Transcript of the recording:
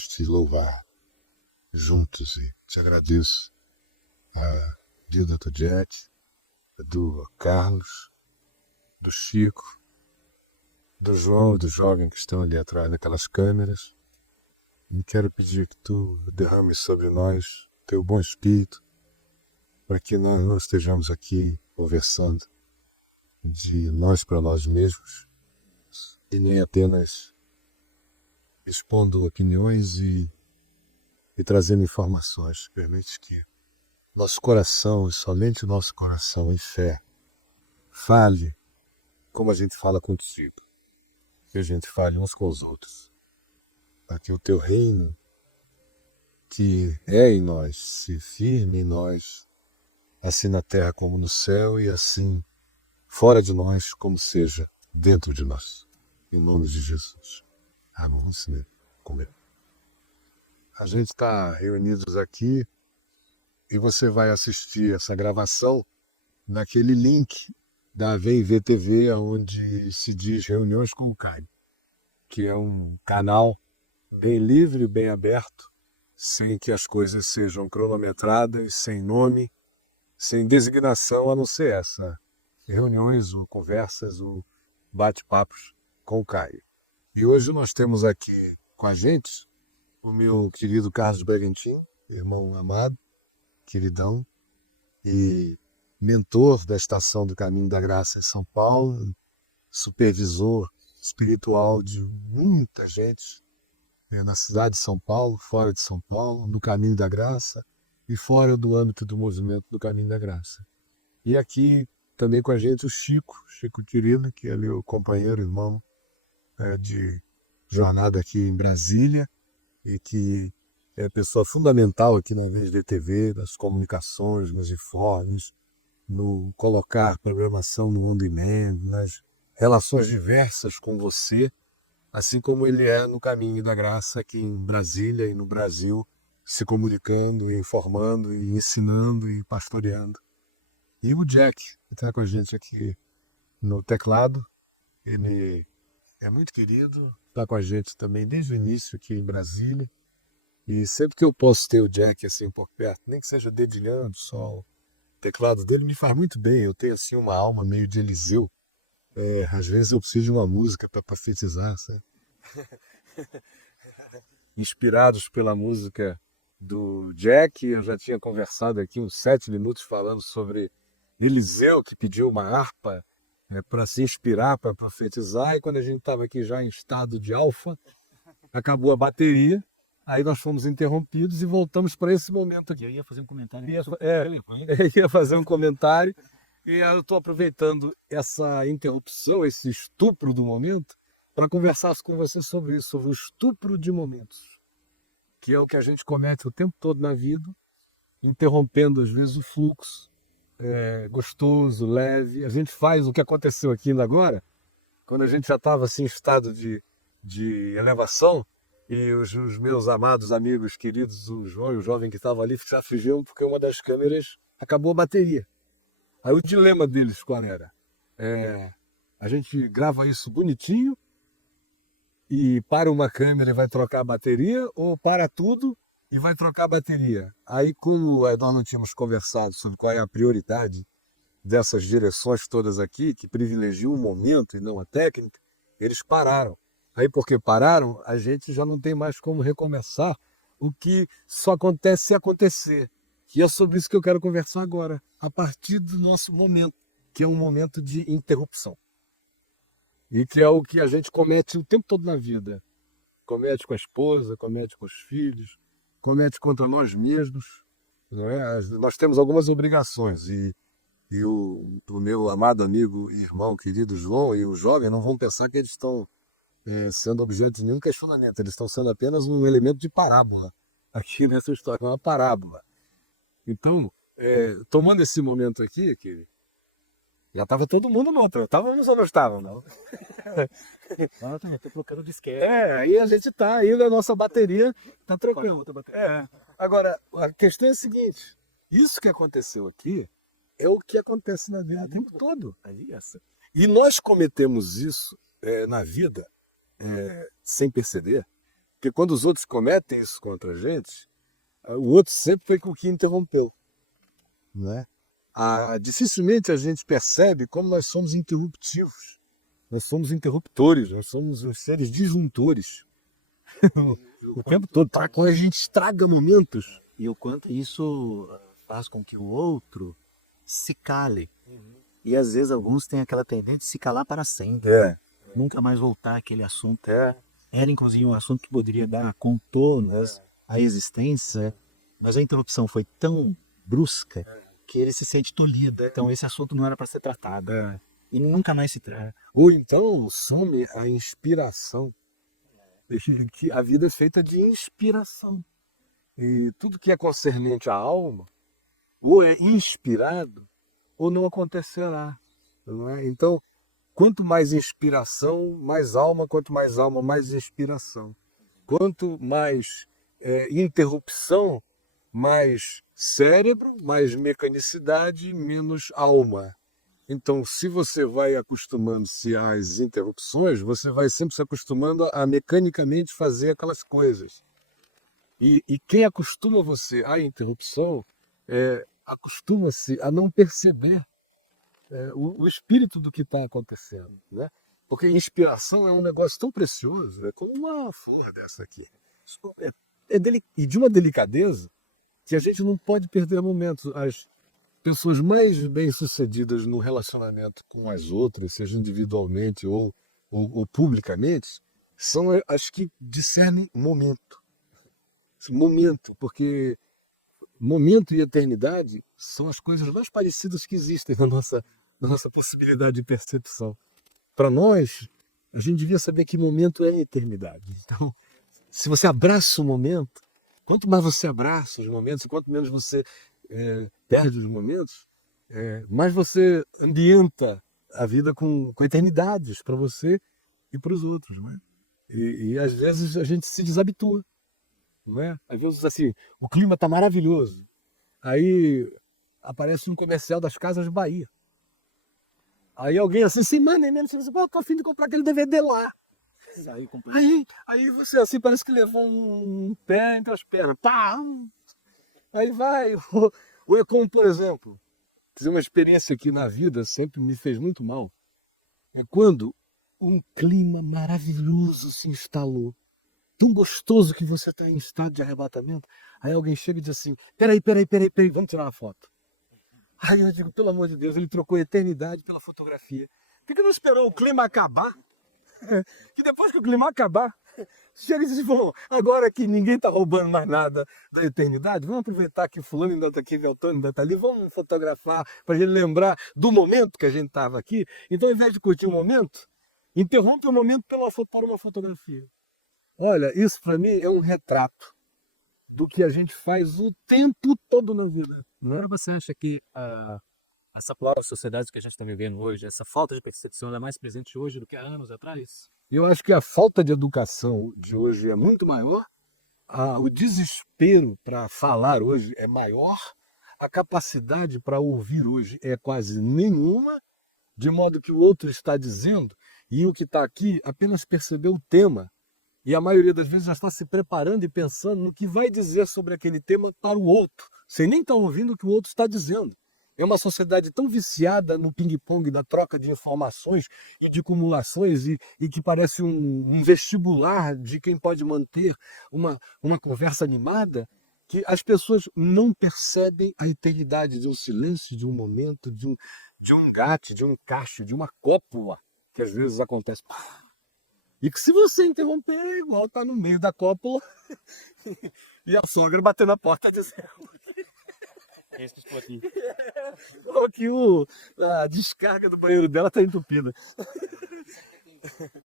vamos te louvar juntos e te agradeço a vida do Jack, do Carlos, do Chico, do João, do jovem que estão ali atrás daquelas câmeras. E quero pedir que tu derrames sobre nós teu bom espírito, para que nós não estejamos aqui conversando de nós para nós mesmos, e nem apenas expondo opiniões e trazendo informações. Permite que nosso coração, e somente o nosso coração em fé, fale como a gente fala contigo, que a gente fale uns com os outros, para que o teu reino, que é em nós, se firme em nós, assim na terra como no céu, e assim fora de nós como seja dentro de nós. Em nome de Jesus. Vamos comer. A gente está reunidos aqui e você vai assistir essa gravação naquele link da VIV TV, onde se diz Reuniões com o Caio, que é um canal bem livre, bem aberto, sem que as coisas sejam cronometradas, sem nome, sem designação, a não ser essa. Reuniões, ou conversas, ou bate-papos com o Caio. E hoje nós temos aqui com a gente o meu querido Carlos Bergantin, irmão amado, queridão, e mentor da Estação do Caminho da Graça em São Paulo, supervisor espiritual de muita gente, na cidade de São Paulo, fora de São Paulo, no Caminho da Graça e fora do âmbito do movimento do Caminho da Graça. E aqui também com a gente o Chico querido, que é meu companheiro, irmão, de jornada aqui em Brasília, e que é pessoa fundamental aqui na VGTV, nas comunicações, nos informes, no colocar programação no on-demand, nas relações diversas com você, assim como ele é no Caminho da Graça aqui em Brasília e no Brasil, se comunicando, e informando, e ensinando e pastoreando. E o Jack, que está com a gente aqui no teclado, ele é muito querido, está com a gente também desde o início aqui em Brasília. E sempre que eu posso ter o Jack assim por perto, nem que seja dedilhando só o teclado dele, me faz muito bem. Eu tenho assim uma alma meio de Eliseu. Às vezes eu preciso de uma música para profetizar, sabe? Inspirados pela música do Jack, eu já tinha conversado aqui uns 7 minutos falando sobre Eliseu, que pediu uma harpa para se inspirar, para profetizar, e quando a gente estava aqui já em estado de alfa, acabou a bateria, aí nós fomos interrompidos e voltamos para esse momento aqui. Eu ia fazer um comentário. Ia fazer um comentário, e eu estou aproveitando essa interrupção, esse estupro do momento, para conversar com você sobre isso, sobre o estupro de momentos, que é o que a gente comete o tempo todo na vida, interrompendo às vezes o fluxo, gostoso, leve. A gente faz o que aconteceu aqui ainda agora, quando a gente já estava assim, em estado de elevação, e os meus amados amigos queridos, o João e o jovem que estava ali, já fugiram porque uma das câmeras acabou a bateria. Aí o dilema deles qual era? A gente grava isso bonitinho e para uma câmera e vai trocar a bateria, ou para tudo e vai trocar a bateria? Aí, como nós não tínhamos conversado sobre qual é a prioridade dessas direções todas aqui, que privilegiam o momento e não a técnica, eles pararam. Aí, porque pararam, a gente já não tem mais como recomeçar o que só acontece se acontecer. E é sobre isso que eu quero conversar agora, a partir do nosso momento, que é um momento de interrupção. E que é o que a gente comete o tempo todo na vida. Comete com a esposa, comete com os filhos, comete contra nós mesmos. Não é? Nós temos algumas obrigações, e o meu amado amigo e irmão querido João e o jovem não vão pensar que eles estão sendo objeto de nenhum questionamento. Eles estão sendo apenas um elemento de parábola aqui nessa história, uma parábola. Então, tomando esse momento aqui, que já estava todo mundo no outro, estávamos ou não estávamos? Não? Estou colocando disquete. Aí a gente está, aí a nossa bateria está tranquila. Outra bateria. Agora, a questão é a seguinte, isso que aconteceu aqui é o que acontece na vida o tempo todo. E nós cometemos isso na vida sem perceber, Porque quando os outros cometem isso contra a gente, o outro sempre foi o que interrompeu, né? Dificilmente a gente percebe como nós somos interruptivos, nós somos interruptores, nós somos os seres disjuntores o tempo todo, para quando a gente estraga momentos. E o quanto isso faz com que o outro se cale. E às vezes alguns têm aquela tendência de se calar para sempre. Nunca mais voltar àquele assunto. Era inclusive um assunto que poderia dar contornos à existência, mas a interrupção foi tão brusca que ele se sente tolhido. Então esse assunto não era para ser tratado. E nunca mais se trata. Ou então some a inspiração. Que a vida é feita de inspiração. E tudo que é concernente à alma, ou é inspirado, ou não acontecerá. Não é? Então, quanto mais inspiração, mais alma, quanto mais alma, mais inspiração. Quanto mais interrupção, mais cérebro, mais mecanicidade, menos alma. Então, se você vai acostumando-se às interrupções, você vai sempre se acostumando a mecanicamente fazer aquelas coisas. E quem acostuma você à interrupção, acostuma-se a não perceber o espírito do que está acontecendo, né? Porque inspiração é um negócio tão precioso, é como uma flor dessa aqui. E de uma delicadeza que a gente não pode perder momentos. As pessoas mais bem-sucedidas no relacionamento com as outras, seja individualmente ou publicamente, são as que discernem momento. Momento, porque momento e eternidade são as coisas mais parecidas que existem na nossa possibilidade de percepção. Para nós, a gente devia saber que momento é eternidade. Então, se você abraça o momento, quanto mais você abraça os momentos, quanto menos você perde os momentos, mais você ambienta a vida com eternidades para você e para os outros. Não é? E às vezes a gente se deshabitua. Não é? Às vezes assim, o clima está maravilhoso. Aí aparece um comercial das Casas Bahia. Aí alguém assim, mano, você vai a fim de comprar aquele DVD lá. Aí você assim parece que levou um pé entre as pernas. Pá! Aí vai. Ou é como, por exemplo, fiz uma experiência aqui na vida, sempre me fez muito mal. É quando um clima maravilhoso se instalou. Tão gostoso que você está em estado de arrebatamento. Aí alguém chega e diz assim, peraí, vamos tirar uma foto. Aí eu digo, pelo amor de Deus, ele trocou a eternidade pela fotografia. Por que não esperou o clima acabar? Que depois que o clima acabar, chega e diz, bom, agora que ninguém está roubando mais nada da eternidade, vamos aproveitar que fulano ainda está aqui, Beltrano ainda está ali, vamos fotografar para a gente lembrar do momento que a gente estava aqui. Então, ao invés de curtir o momento, interrompe o momento para uma fotografia. Olha, isso para mim é um retrato do que a gente faz o tempo todo na vida. Agora você acha que essa própria sociedade que a gente está vivendo hoje, essa falta de percepção, é mais presente hoje do que há anos atrás? Eu acho que a falta de educação de hoje é muito maior, o desespero para falar hoje é maior, a capacidade para ouvir hoje é quase nenhuma, de modo que o outro está dizendo e o que está aqui apenas percebeu o tema. E a maioria das vezes já está se preparando e pensando no que vai dizer sobre aquele tema para o outro, sem nem estar ouvindo o que o outro está dizendo. É uma sociedade tão viciada no ping-pong da troca de informações e de acumulações e que parece um vestibular de quem pode manter uma conversa animada, que as pessoas não percebem a eternidade de um silêncio, de um momento, de um gato, de um cacho, de uma cópula, que às vezes acontece. E que se você interromper, é igual tá no meio da cópula e a sogra batendo na porta dizendo que a descarga do banheiro dela tá entupida.